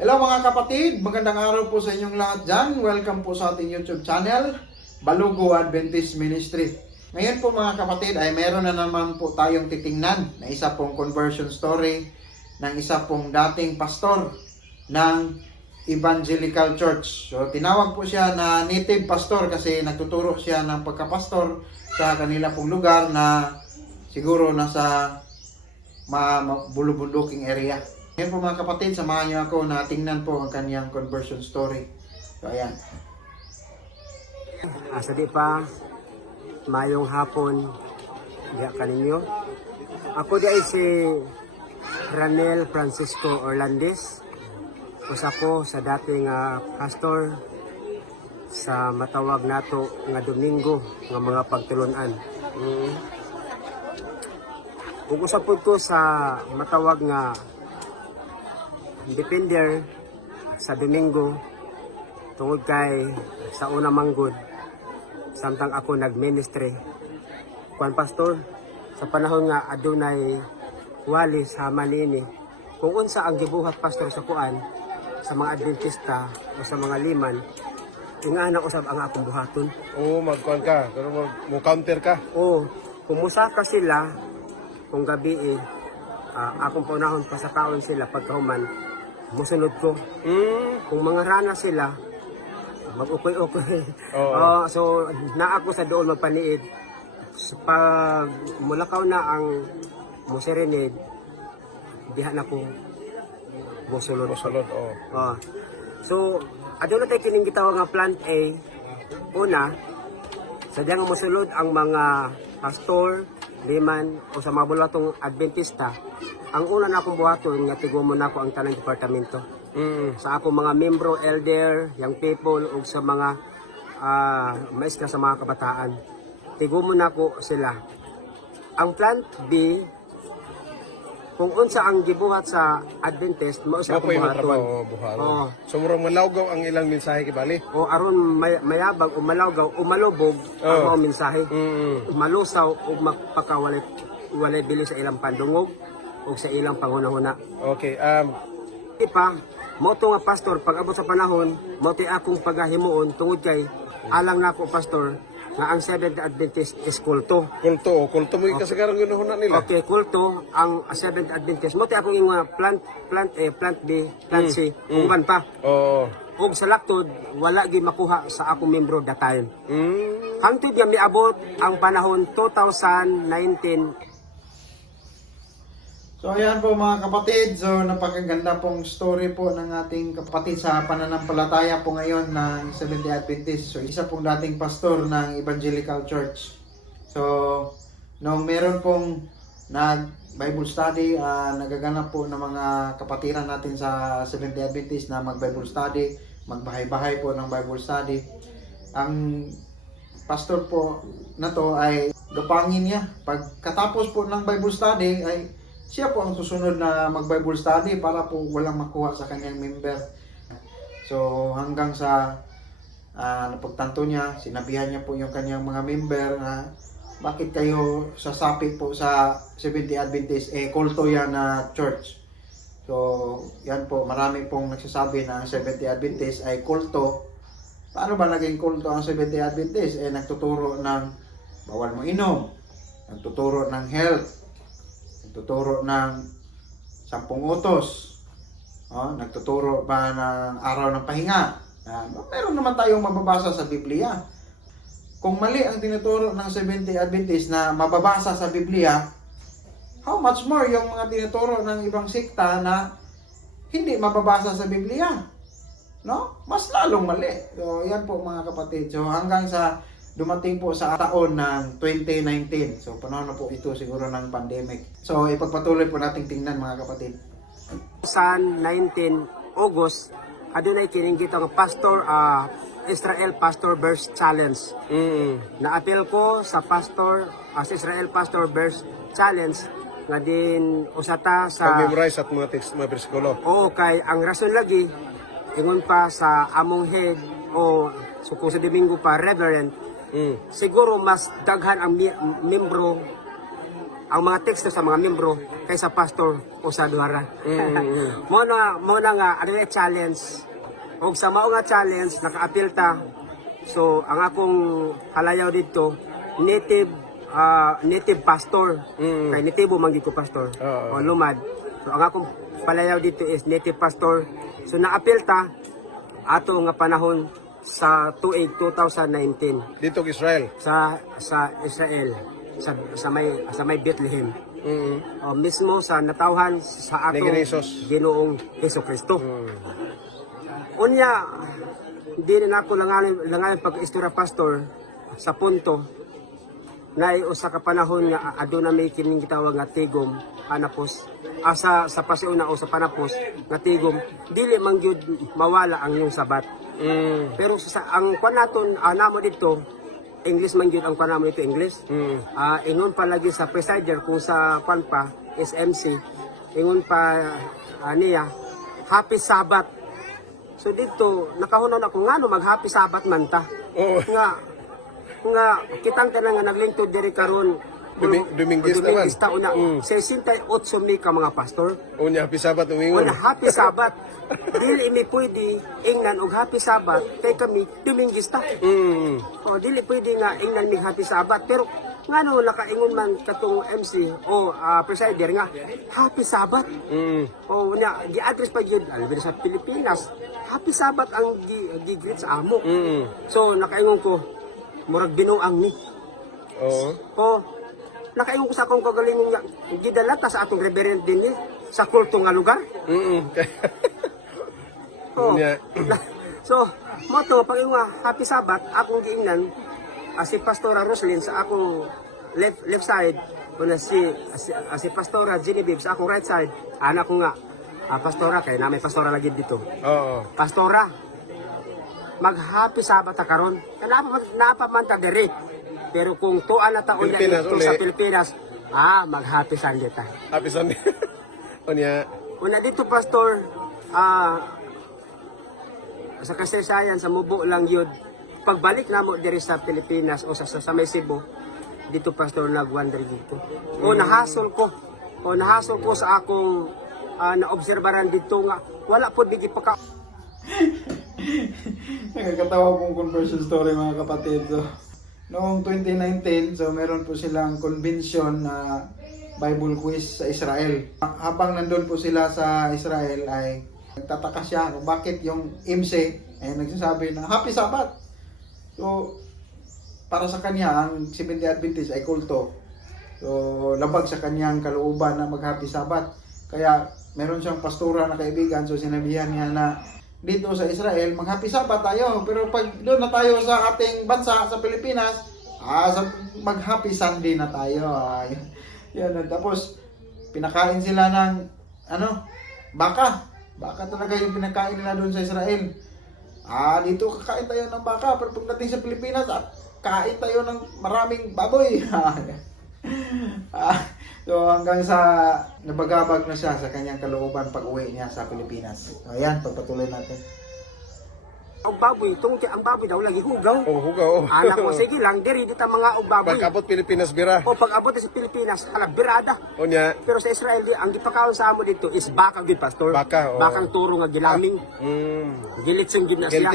Hello mga kapatid, magandang araw po sa inyong lahat dyan. Welcome po sa ating YouTube channel, Balugo Adventist Ministry. Ngayon po mga kapatid ay meron na naman po tayong titingnan na isa pong conversion story ng isa pong dating pastor ng Evangelical Church. So tinawag po siya na native pastor kasi nagtuturo siya ng pagkapastor sa kanila pong lugar na siguro nasa bulubunduking area. Ngayon po mga kapatid, samahan niyo ako na tingnan po ang kanyang conversion story. So ayan. Sa di pa, mayong hapon, diya kaninyo. Ako di ay si Ranel Francisco Orlandez. Usa ko sa dating pastor sa matawag nato nga Domingo nga mga pagtulunan. Ug usa pud ko sa matawag nga Defender sa Domingo tungod kay sa una manggod samtang ako nagministry kuan pastor sa panahon nga adunay wali sa manini kung unsa ang gibuhat pastor sa kuan sa mga Adventista o sa mga liman ingana usab ang akong buhaton. Oo, magkuhan ka. Pero mo-counter ka. O kumusa ka sila kung gabi akong paunahon pa sa kaon sila pagkahuman musunod ko. Kung mga rana sila, mag-ukoy-ukoy. So, na ako sa doon magpaniid. Pag mulakaw na ang musirinid, diha na ko musulod. Musulod, oo. So, adun na tayo kining gitawag nga plant A. Una, sa diya nga musulod ang mga pastor, liman, o sa mga bulatong Adventista, ang una na akong buhaton nga tigumon na ako ang tanang departamento. Sa akong mga membro, elder, young people, ug sa mga maestra sa mga kabataan. Tigumon na ako sila. Ang plant B, kung unsa ang gibuhat sa Adventist, mao sa akong buhaton. So murang malawgaw ang ilang mensahe kibali. O aron mayabag o malawgaw o malubog ang mga mensahe. Malusaw o magpakawalit walay bili sa ilang pandungog o sa ilang pangunahuna. Okay, Ipa, mo to nga pastor, pag abot sa panahon, mo ti akong paghahimuon tungod kay alang na ako pastor nga ang Seventh Adventist is kulto. kulto mo yung kasagarang ginahuna nila. Okay, kulto ang Seventh Adventist. Mo ti akong ingon plant A, plant B, plant C, uban pa. Oo. Ug sa laktod, wala gi makuha sa akong membro that time. Hangtod nga miabot ang panahon 2019. So ayan po mga kapatid, so napakaganda pong story po ng ating kapatid sa pananampalataya po ngayon ng Seventh Day Adventist. So isa pong dating pastor ng Evangelical Church. So nung meron pong nag-Bible study, nagaganap po ng mga kapatiran natin sa Seventh Day Adventist na mag-Bible study, magbahay-bahay po ng Bible study. Ang pastor po na to ay gapangin niya. Pagkatapos po ng Bible study ay siya po ang susunod na mag-Bible study para po walang makuha sa kanyang member. So hanggang sa napagtanto niya, sinabihan niya po yung kanyang mga member na bakit kayo sasapi po sa Seventh Day Adventist, kulto yan na church. So yan po, marami pong nagsasabi na ang Seventh Day Adventist ay kulto. Paano ba naging kulto ang Seventh Day Adventist? Nagtuturo ng bawal mo inom, nagtuturo ng health, nagtuturo ng 10 utos, nagtuturo pa ng araw ng pahinga. Meron naman tayong mababasa sa Biblia. Kung mali ang tinuturo ng Seventh Day Adventist na mababasa sa Biblia, how much more yung mga tinuturo ng ibang sekta na hindi mababasa sa Biblia? No? Mas lalong mali. So, yan po mga kapatid. So, hanggang sa dumating po sa taon ng 2019. So, panahon na po ito siguro ng pandemic. So, ipagpatuloy po nating tingnan mga kapatid. Sa 19 August, adunay kining gitang pastor Israel Pastor Verse Challenge. Na-appeal ko sa pastor sa Israel Pastor Verse Challenge nga din usata sa Pag-memorize at mga text, mga bersikulo. Oo, kay ang rason lagi ingon pa sa among head o kung sa Domingo pa reverend. Siguro mas daghan ang membro ang mga teksto sa mga membro kaysa pastor o sa duhara. mo na nga ano yung challenge. Og sa mao nga challenge naka-appeal ta. So ang akong halayaw dito native pastor. Kay natibo man gid ko pastor. O lumad. So ang akong palayaw dito is native pastor. So na-appeal ta ato nga panahon sa tuig 2019 Dito sa Israel. sa Israel sa may Bethlehem. O mismo sa natawhan sa Ni ato Jesus. Ginoong Hesukristo. Unya di rin ako langalan pag-istorya pastor sa punto na usa ka panahon nga aduna may kining gitawag nga tigom panapos asa sa pasiuna o sa panapos nga tigom dili man gyud mawala ang yung sabat. Pero sa ang kuan naton namo dito English man gyud ang kuan namo dito English. Ingon pa lagi sa presider kung sa kuan pa is MC ingon pa niya Happy Sabbath. So dito nakahunaw ako ngano mag Happy Sabbath man ta. Nga kitang tanan nga naglingkod diri karon Dominguez naman. Una 68 mi ka mga pastor. Unya, Happy Sabbath umingon. Wala Happy Sabbath. Dili mi pwede ingnan og Happy Sabbath kay kami Dominguista. O dili pwede nga ingnan mig Happy Sabbath pero ngano nakaingon man katong MC o presider nga Happy Sabbath. O nya gi-address pa gyud albi sa Pilipinas. Happy Sabbath ang gi-greet sa amo. So nakaingon ko murag binuang ni. O nakaingon ko sa akong kagalingon nga gidala ta sa atong reverend din sa kulto nga lugar. So mo to pag nga Happy Sabbath akong giingnan si Pastora Roslyn sa akong left side kuna si Pastora Genevieve sa akong right side. Anak ko nga Pastora kay na may pastora lagi dito. Pastora mag Happy Sabbath ta karon. Napa man ta diri. Pero kung tuan na taon niya dito sa Pilipinas, mag Happy Sunday ta. Happy Sunday. Unya. Una dito pastor, sa kasaysayan sa Mubo lang yun. Pagbalik na mo diri sa Pilipinas o sa may Cebu, dito pastor nagwander dito. Nahasol ko sa akong naobserbaran dito nga wala po bigi pa ka. Nakakatawa pong conversion story mga kapatid. So, noong 2019, so meron po silang convention na Bible quiz sa Israel. Habang nandun po sila sa Israel ay nagtataka siya kung bakit yung MC ay nagsasabi ng Happy Sabbath. So, para sa kanya, ang Seventh-day Adventist ay kulto. So, labag sa kanyang kalooban na mag-Happy Sabbath. Kaya, meron siyang pastora na kaibigan, so sinabihan niya na dito sa Israel, mag-Happy Sabbath tayo. Pero pag doon na tayo sa ating bansa, sa Pilipinas, mag-Happy Sunday na tayo. Yan. Tapos, pinakain sila ng, baka. Baka talaga yung pinakain nila doon sa Israel. Dito kakain tayo ng baka. Pero pagdating sa Pilipinas, kain tayo ng maraming baboy. So hanggang sa nabagabag na siya sa kanyang kalooban pag uwi niya sa Pilipinas. So ayan, pagpatuloy natin. Og baboy, tungkol ang baboy daw lagi hugaw. Hugaw. Anak ko, sige lang, diri dita mga og baboy. Pag-abot Pilipinas bira. O pag-abot sa Pilipinas, birada. Unya. Pero sa Israel, ang gipakaon sa amo dito is baka gid pastor. Bakang turo nga gilaming. Gilitsong gid na siya.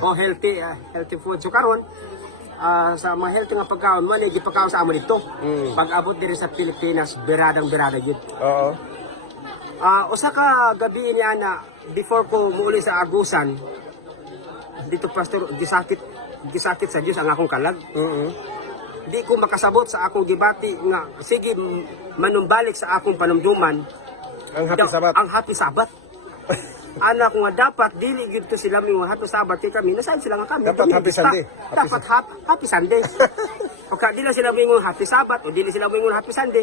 Healthy. Healthy food. So karon, sa mga healthy nga pagkaon, wala gipakaon sa amo dito. Pag-abot diri sa Pilipinas, birada gid. Usa ka gabi niya na before ko muuli sa Agusan, dito pastor gisakit sa Dios ang akong kalag. Di ko makasabot sa akong gibati nga sige manumbalik sa akong panumduman ang Happy Sabbath. Anak ko nga dapat dili gyud to sila mi Happy Sabbath kay kami nasan sila nga kami dapat Happy Sunday. Dapat Happy Sunday. O di lang sila mingon Happy Sabbath o dili sila mingon Happy Sunday.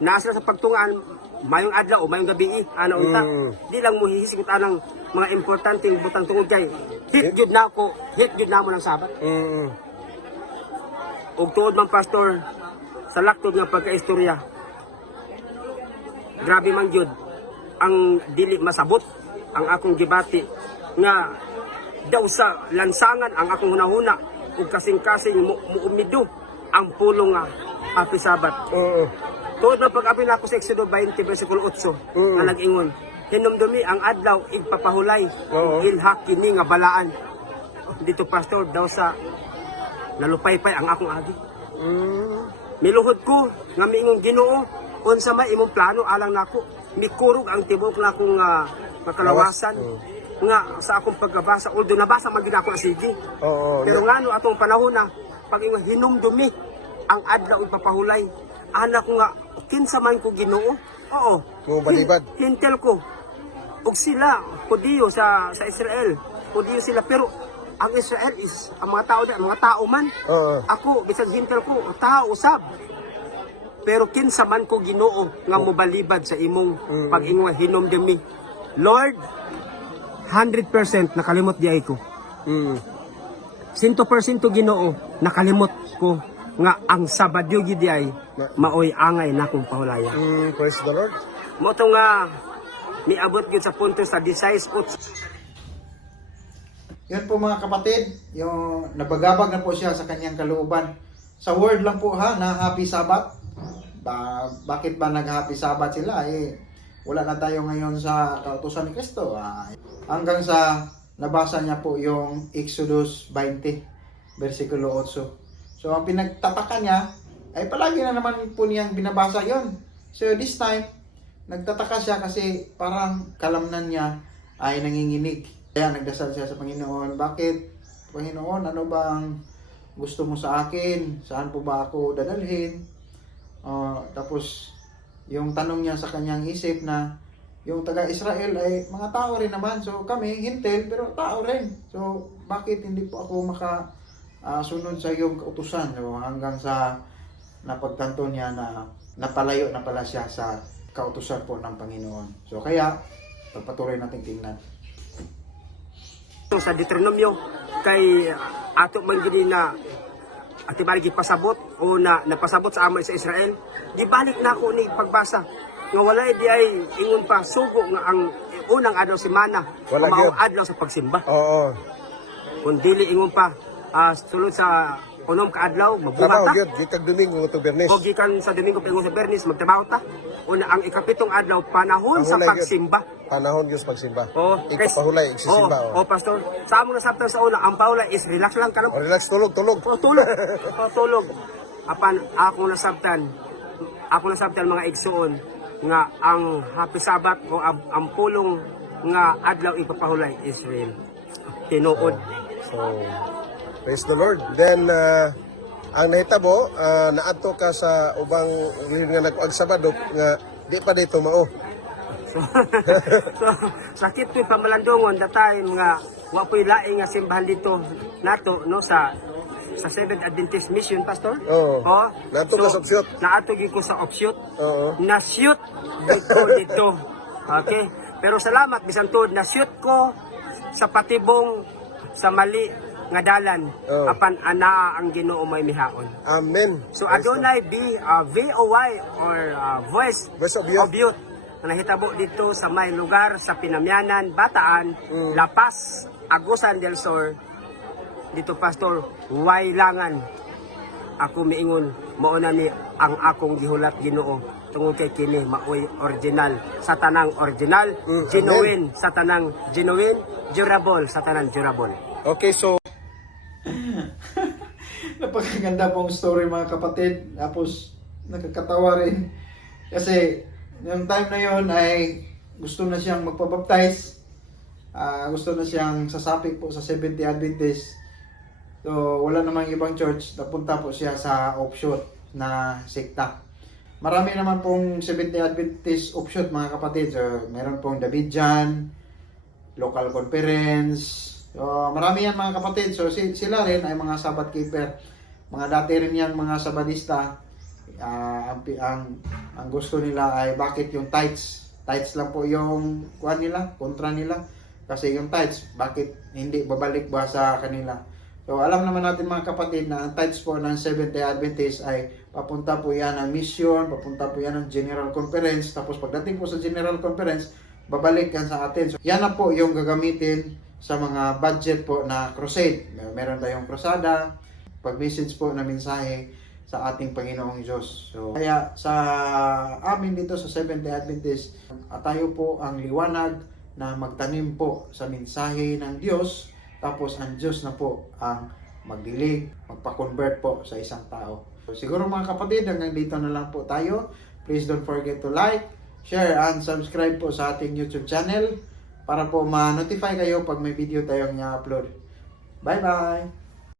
Nasa sa pagtungan mayong adlaw o mayong gabi unta. Di lang mo hihisgot anang mga importante butang tungod kay hit gyud na mo ng Sabat. Og tuod man pastor sa laktod nga pagkaistorya. Grabe man gyud ang dili masabot ang akong gibati nga daw sa lansangan ang akong hunahuna ug kasing-kasing muumido ang pulong nga Happy Sabbath. Tuod na pag-abi na ako sa Exodo 20, versikulo 8, na nag-ingon, hinumdumi ang adlaw, igpapahulay, Oo. ilhak kini nga balaan. Dito, pastor, daw sa nalupaypay ang akong agi. Miluhod ko, nga miingong Ginoo, unsa may imong plano alang nako. Mikurog ang tibok na akong makalawasan. Nga sa akong pagbabasa, although nabasa man gid ako ang sige. Oo. Pero ngano atong panahon na pag ingon hinumdumi ang adlaw ipapahulay. Anak ko nga kinsa man ko Ginoo. Oo. Mo balibad. Hintel ko. Ug sila Hudiyo sa Israel. Hudiyo sila pero ang Israel is ang mga tao ang mga tao man. Oo. Ako bisag hintel ko tao usab. Pero kinsa man ko Ginoo nga mobalibad sa imong pag-ingon hinumdumi. Lord, 100% nakalimot di ay ko. 100% Ginoo nakalimot ko nga ang Sabadyo gid ay maoy angay na kong pahulaya. Praise the Lord. Mo to nga miabot gyud sa punto sa 16 Yan po mga kapatid, yung nabagabag na po siya sa kanyang kalooban. Sa word lang po ha, na Happy Sabbath. Bakit ba nag-Happy Sabbath sila? Wala na tayo ngayon sa kautusan ni Kristo. Hanggang sa nabasa niya po yung Exodus 20, versikulo 8. So ang pinagtataka niya, ay palagi na naman po niyang binabasa yon. So this time, nagtataka siya kasi parang kalamnan niya ay nanginginig. Kaya nagdasal siya sa Panginoon, bakit? Panginoon, ano ba ang gusto mo sa akin? Saan po ba ako dadalhin? Tapos, yung tanong niya sa kanyang isip na yung taga-Israel ay mga tao rin naman. So kami, hintel, pero tao rin. So bakit hindi po ako sunod sa iyong kautusan? So, hanggang sa napagtanto niya na napalayo na pala siya sa kautusan po ng Panginoon. So kaya, pagpatuloy natin tingnan. sa Deuteronomio kay ato man gid na ati balik pasabot o na napasabot sa amay sa Israel. Gibalik na ako ni pagbasa nga wala di ay ingon pa sugo nga ang unang adlaw semana Wala o gyud. adlaw sa pagsimba. Oo. Kung dili ingon pa sulod sa unom ka adlaw mabuhat Trabaho ta. gyud gitag Domingo to Bernes. O gikan sa Domingo pingon sa Bernis magtrabaho ta. Una ang ikapitong adlaw panahon sa Pahulay gyud. pagsimba. Panahon gyud pagsimba. Oh, Ikapahulay igsisimba. Oh, pastor. Sa among nasabtan sa una, ang paula is relax lang kanang Relax tulog. tulog. Tulog. Apan ako nasabtan mga igsuon nga ang Happy Sabbath o ang pulong nga adlaw ipapahulay Israel. Tinuod. So, praise the Lord. Then, ang nahitabo, naadto ka sa ubang nga nag-ag Sabado nga di pa dito mao. So, sakit ko'y pamalandungon that time nga wa po'y laing nga simbahan dito nato no sa Seventh Adventist Mission, pastor. Oo. Oh, Nato ka sa opsyot. Naato gyud ko sa opsyot. Oo. Na-shoot dito. Okay? Pero salamat bisan tuod na-shoot ko sa patibong sa mali nga dalan Oo. apan ana ang Ginoo may mihaon. Amen. So Praise adunay be VOY or Voice Voice of Youth. Youth na nahitabo dito sa may lugar sa Pinamyanan, Bataan, La Paz, Agusan del Sur. Dito pastor, Wailangan. Ako miingon mao na ni ang akong gihulat Ginoo tungod kay kini maoy original sa tanang original, genuine sa tanang genuine, durable sa tanang durable. Okay, so Napakaganda pong story mga kapatid. Tapos nakakatawa rin. Kasi yung time na yon ay gusto na siyang magpabaptize. Gusto na siyang sasapi po sa Seventh-day Adventist. So wala namang ibang church. Napunta po siya sa offshoot na sekta. Marami naman pong Seventh-day Adventist offshoot mga kapatid. So meron pong Davidian, local conference. So, marami yan mga kapatid. So, sila rin ay mga Sabbath keeper. Mga dati rin yan mga Sabadista. Ang gusto nila ay bakit yung tithes. Tithes lang po yung kuha nila, kontra nila. Kasi yung tithes, bakit hindi babalik ba sa kanila. So, alam naman natin mga kapatid na ang tithes po ng Seventh-day Adventist ay papunta po yan ng mission, papunta po yan ng General Conference. Tapos pagdating po sa General Conference, babalik yan sa atin. So, yan na po yung gagamitin sa mga budget po na crusade. Meron tayong krusada, pag-message po na mensahe sa ating Panginoong Diyos. So, kaya sa amin dito sa Seventh-day Adventist, tayo po ang liwanag na magtanim po sa mensahe ng Diyos, tapos ang Diyos na po ang magdilig, magpa-convert po sa isang tao. So, siguro mga kapatid, hanggang dito na lang po tayo. Please don't forget to like, share, and subscribe po sa ating YouTube channel para po ma-notify kayo pag may video tayong i-upload. Bye-bye!